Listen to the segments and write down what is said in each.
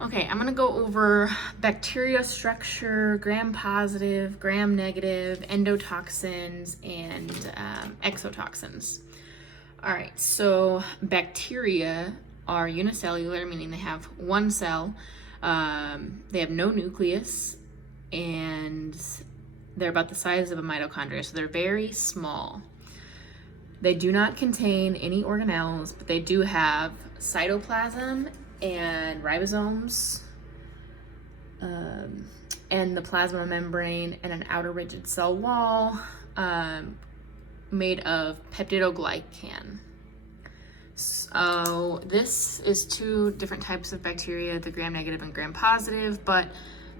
Okay, I'm gonna go over bacteria structure, gram-positive, gram-negative, endotoxins, and exotoxins. All right, so bacteria are unicellular, meaning they have one cell. They have no nucleus, and they're about the size of a mitochondria, so they're very small. They do not contain any organelles, but they do have cytoplasm and ribosomes, and the plasma membrane and an outer rigid cell wall made of peptidoglycan. So this is two different types of bacteria, the gram-negative and gram-positive, but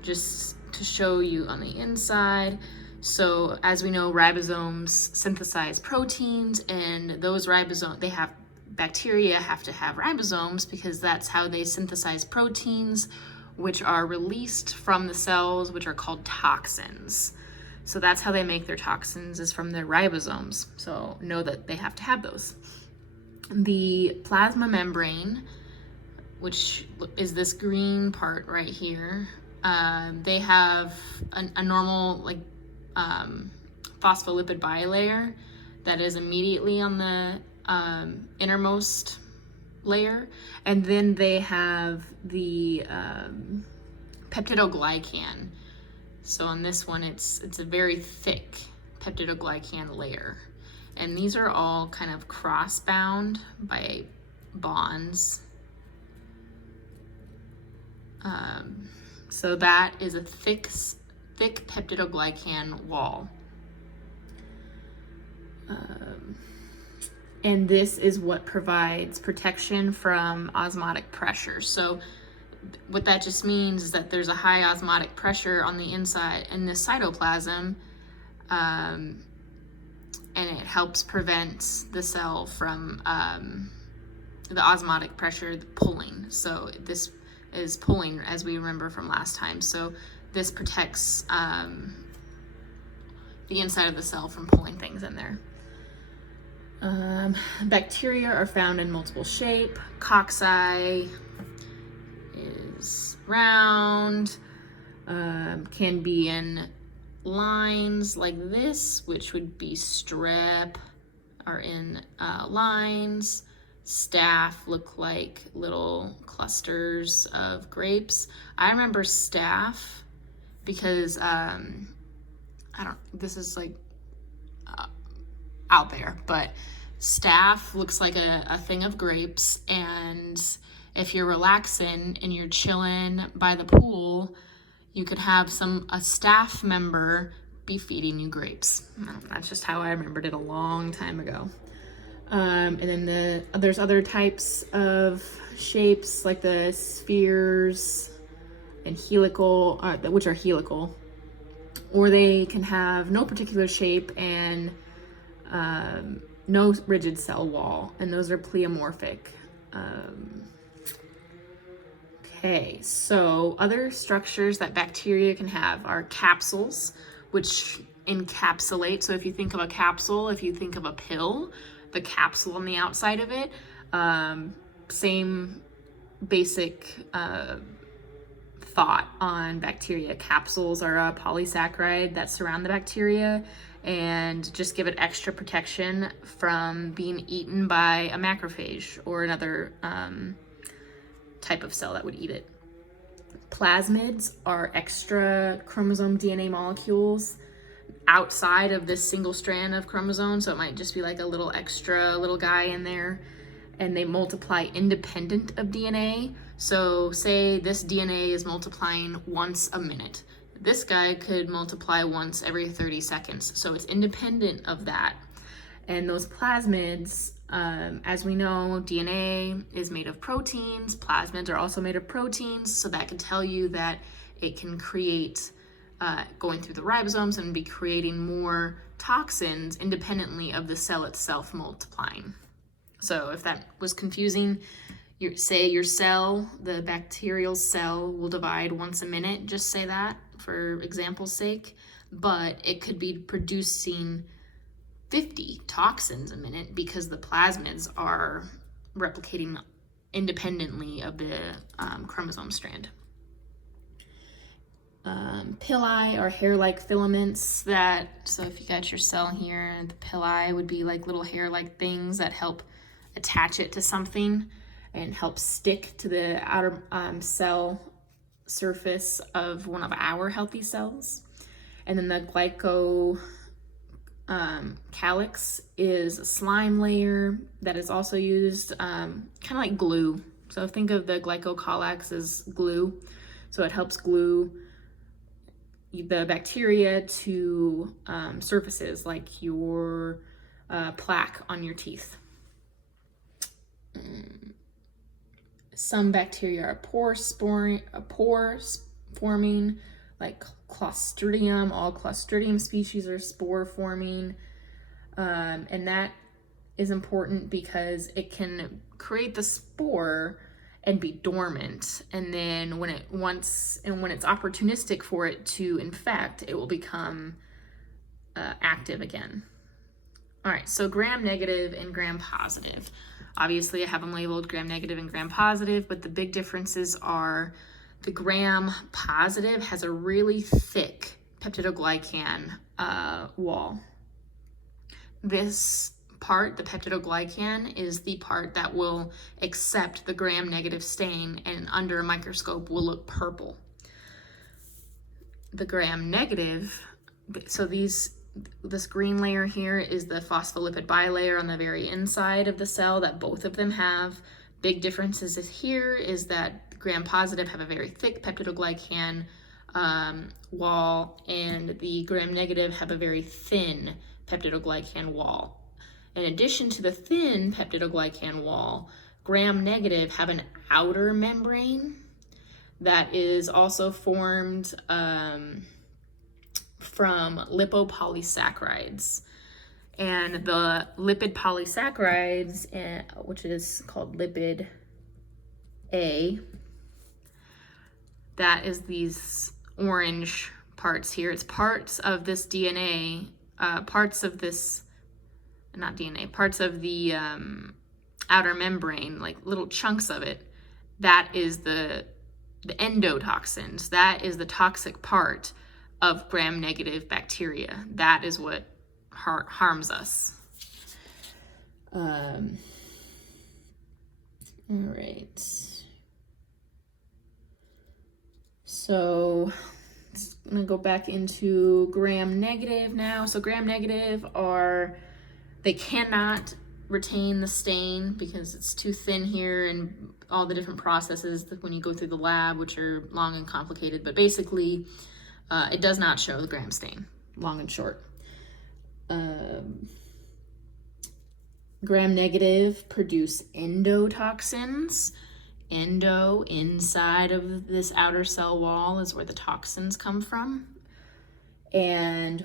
just to show you on the inside. So as we know, ribosomes synthesize proteins, and those ribosomes, bacteria have to have ribosomes because that's how they synthesize proteins, which are released from the cells, which are called toxins. So that's how they make their toxins, is from their ribosomes. So know that they have to have those. The plasma membrane, which is this green part right here, they have a normal phospholipid bilayer that is immediately on the innermost layer, and then they have the peptidoglycan. So on this one, it's a very thick peptidoglycan layer, and these are all kind of cross-bound by bonds. So that is a thick peptidoglycan wall. And this is what provides protection from osmotic pressure. So what that just means is that there's a high osmotic pressure on the inside in the cytoplasm, and it helps prevent the cell from the osmotic pressure pulling. So this is pulling, as we remember from last time. So this protects the inside of the cell from pulling things in there. Bacteria are found in multiple shape. Cocci is round, can be in lines like this, which would be strep, are in lines. Staph look like little clusters of grapes. I remember staph because this is like out there, but staph looks like a thing of grapes, and if you're relaxing and you're chilling by the pool, you could have a staff member be feeding you grapes. That's just how I remembered it a long time ago. And then there's other types of shapes like the spheres and helical, which are helical, or they can have no particular shape and no rigid cell wall, and those are pleomorphic. Okay, so other structures that bacteria can have are capsules, which encapsulate. So if you think of a capsule, if you think of a pill, the capsule on the outside of it, same basic thought on bacteria. Capsules are a polysaccharide that surround the bacteria and just give it extra protection from being eaten by a macrophage or another type of cell that would eat it. Plasmids are extra chromosome DNA molecules outside of this single strand of chromosome, so it might just be like a little extra little guy in there, and they multiply independent of DNA. So say this DNA is multiplying once a minute. This guy could multiply once every 30 seconds. So it's independent of that. And those plasmids, as we know, DNA is made of proteins. Plasmids are also made of proteins. So that can tell you that it can create, going through the ribosomes and be creating more toxins independently of the cell itself multiplying. So if that was confusing, say your cell, the bacterial cell, will divide once a minute, just say that for example's sake, but it could be producing 50 toxins a minute because the plasmids are replicating independently of the chromosome strand. Pili are hair-like filaments so if you got your cell here, the pili would be like little hair-like things that help attach it to something and help stick to the outer cell surface of one of our healthy cells. And then the calyx is a slime layer that is also used kind of like glue. So think of the glycocalyx as glue. So it helps glue the bacteria to surfaces like your plaque on your teeth. Some bacteria are pore forming, like Clostridium. All Clostridium species are spore forming, and that is important because it can create the spore and be dormant, and then when it's opportunistic for it to infect, it will become active again. All right, so gram-negative and gram-positive. Obviously, I have them labeled gram-negative and gram-positive, but the big differences are the gram-positive has a really thick peptidoglycan wall. This part, the peptidoglycan, is the part that will accept the gram-negative stain and under a microscope will look purple. The gram-negative, so this green layer here is the phospholipid bilayer on the very inside of the cell that both of them have. Big differences here is that gram-positive have a very thick peptidoglycan wall, and the gram-negative have a very thin peptidoglycan wall. In addition to the thin peptidoglycan wall, gram-negative have an outer membrane that is also formed from lipopolysaccharides. And the lipid polysaccharides, which is called lipid A, that is these orange parts here. It's parts of this DNA, parts of the outer membrane, like little chunks of it. That is the endotoxins. That is the toxic part of gram-negative bacteria. That is what harms us. All right. So I'm gonna go back into gram-negative now. So gram-negative they cannot retain the stain because it's too thin here, and all the different processes when you go through the lab, which are long and complicated, but basically it does not show the gram stain, long and short. Gram-negative produce endotoxins. Endo, inside of this outer cell wall, is where the toxins come from. And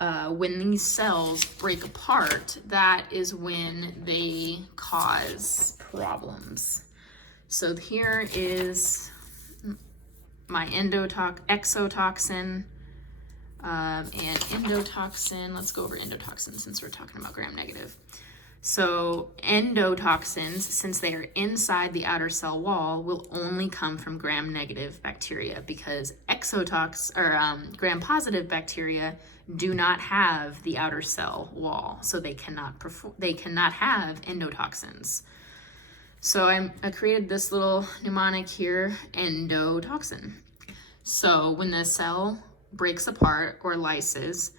when these cells break apart, that is when they cause problems. So here is my exotoxin and endotoxin. Let's go over endotoxin since we're talking about gram-negative. So endotoxins, since they are inside the outer cell wall, will only come from gram-negative bacteria, because gram-positive bacteria do not have the outer cell wall, so they cannot have endotoxins. So I created this little mnemonic here, endotoxin. So when the cell breaks apart or lyses,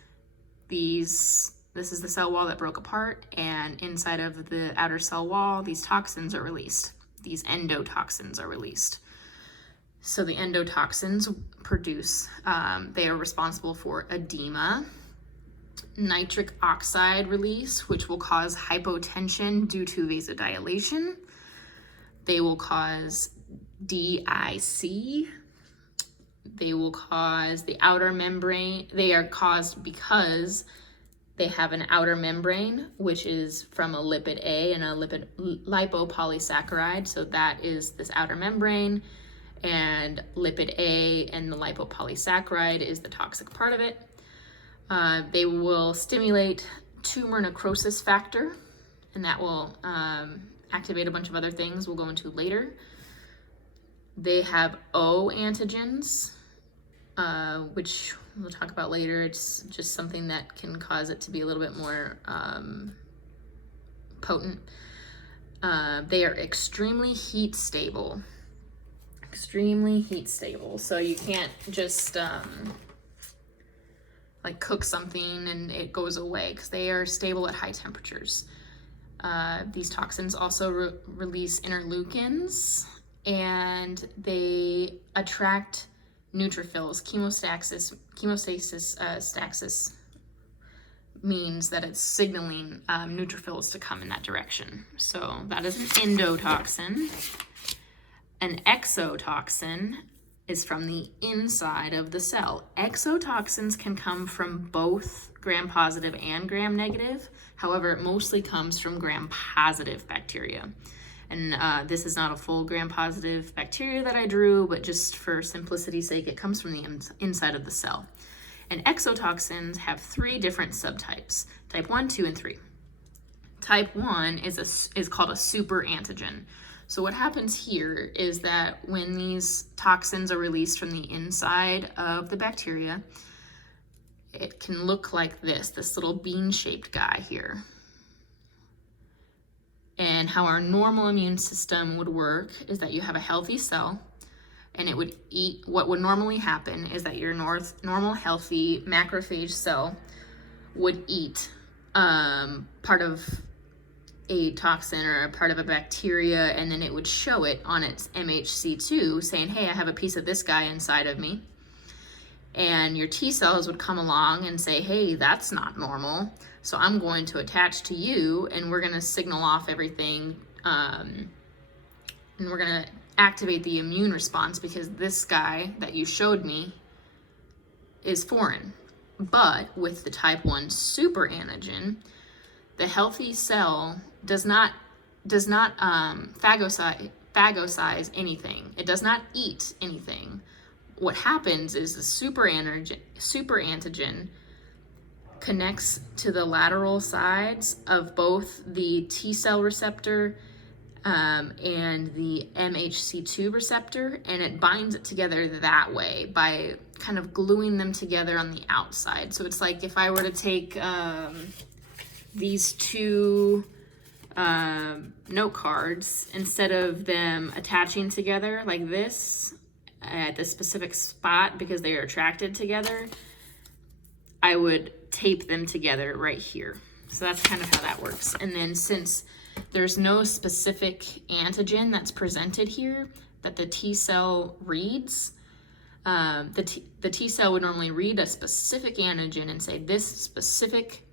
this is the cell wall that broke apart, and inside of the outer cell wall, these toxins are released. These endotoxins are released. So the endotoxins they are responsible for edema, nitric oxide release, which will cause hypotension due to vasodilation. They will cause DIC. They will cause the outer membrane. They are caused because they have an outer membrane, which is from a lipid A and a lipopolysaccharide. So that is this outer membrane, and lipid A and the lipopolysaccharide is the toxic part of it. They will stimulate tumor necrosis factor, and that will activate a bunch of other things we'll go into later. They have O antigens, which we'll talk about later. It's just something that can cause it to be a little bit more potent. They are extremely heat stable. Extremely heat stable. So you can't just like cook something and it goes away, because they are stable at high temperatures. These toxins also release interleukins, and they attract neutrophils. Chemostasis means that it's signaling neutrophils to come in that direction. So that is an endotoxin. An exotoxin is from the inside of the cell. Exotoxins can come from both gram-positive and gram-negative. However, it mostly comes from gram-positive bacteria. And this is not a full gram-positive bacteria that I drew, but just for simplicity's sake, it comes from the inside of the cell. And exotoxins have 3 different subtypes: type 1, 2, and 3. Type 1 is called a super antigen. So what happens here is that when these toxins are released from the inside of the bacteria, it can look like this little bean-shaped guy here. And how our normal immune system would work is that you have a healthy cell, and it would eat. What would normally happen is that your normal healthy macrophage cell would eat part of a toxin or a part of a bacteria, and then it would show it on its MHC2 saying, hey, I have a piece of this guy inside of me. And your T cells would come along and say, hey, that's not normal, so I'm going to attach to you, and we're going to signal off everything, and we're going to activate the immune response, because this guy that you showed me is foreign. But with the type 1 super antigen, the healthy cell does not phagocyze anything. It does not eat anything. What happens is the super antigen connects to the lateral sides of both the T cell receptor and the MHC2 receptor, and it binds it together that way by kind of gluing them together on the outside. So it's like if I were to take these 2 note cards, instead of them attaching together like this at this specific spot because they are attracted together, I would tape them together right here. So that's kind of how that works. And then since there's no specific antigen that's presented here that the T cell reads, the T cell would normally read a specific antigen and say, this specific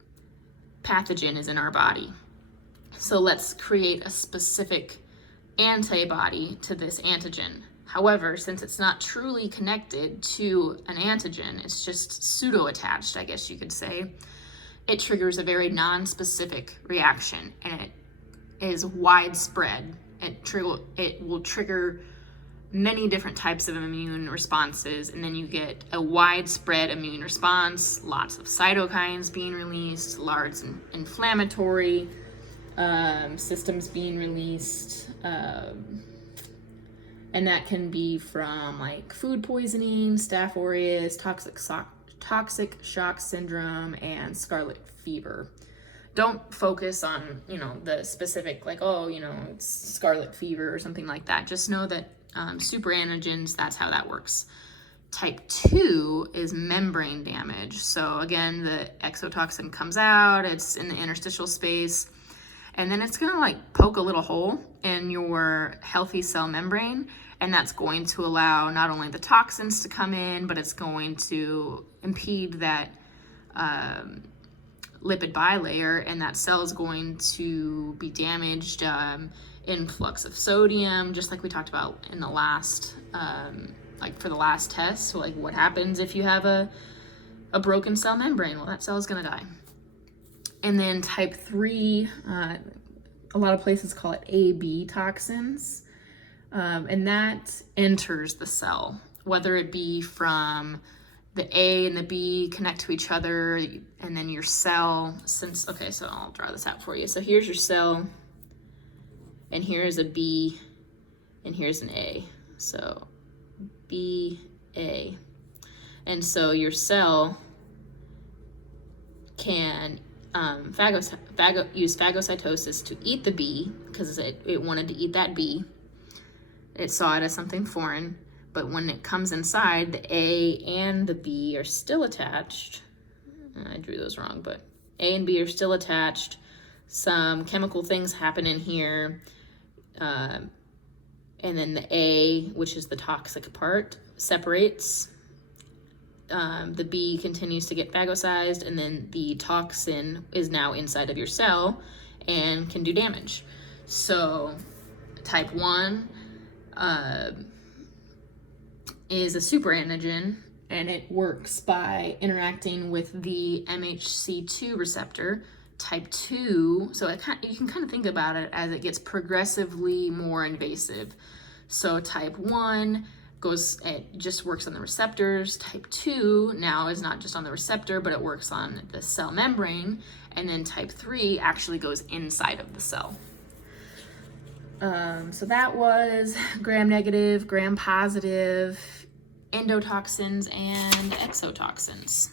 pathogen is in our body, so let's create a specific antibody to this antigen. However, since it's not truly connected to an antigen, it's just pseudo-attached, I guess you could say, it triggers a very non-specific reaction, and it is widespread. It will trigger many different types of immune responses, and then you get a widespread immune response, lots of cytokines being released, large inflammatory systems being released, and that can be from like food poisoning, Staph aureus, toxic shock syndrome, and scarlet fever. Don't focus on, the specific, like, it's scarlet fever or something like that. Just know that super antigens, that's how that works. Type 2 is membrane damage. So again, the exotoxin comes out, it's in the interstitial space, and then it's gonna like poke a little hole in your healthy cell membrane, and that's going to allow not only the toxins to come in, but it's going to impede that lipid bilayer, and that cell is going to be damaged. Influx of sodium, just like we talked about in the last, for the last test. So like what happens if you have a broken cell membrane? Well, that cell is gonna die. And then type 3, a lot of places call it AB toxins, and that enters the cell, whether it be from the A and the B connect to each other, and then your cell, so I'll draw this out for you. So here's your cell, and here's a B, and here's an A. So B, A. And so your cell can use phagocytosis to eat the B, because it wanted to eat that B. It saw it as something foreign, but when it comes inside, the A and the B are still attached. I drew those wrong, but A and B are still attached. Some chemical things happen in here. And then the A, which is the toxic part, separates. The B continues to get phagocyzed, and then the toxin is now inside of your cell and can do damage. So type 1 is a superantigen, and it works by interacting with the MHC2 receptor. Type 2, so you can kind of think about it as it gets progressively more invasive. So type 1 it just works on the receptors. Type 2 now is not just on the receptor, but it works on the cell membrane. And then type 3 actually goes inside of the cell. So that was gram-negative, gram-positive, endotoxins, and exotoxins.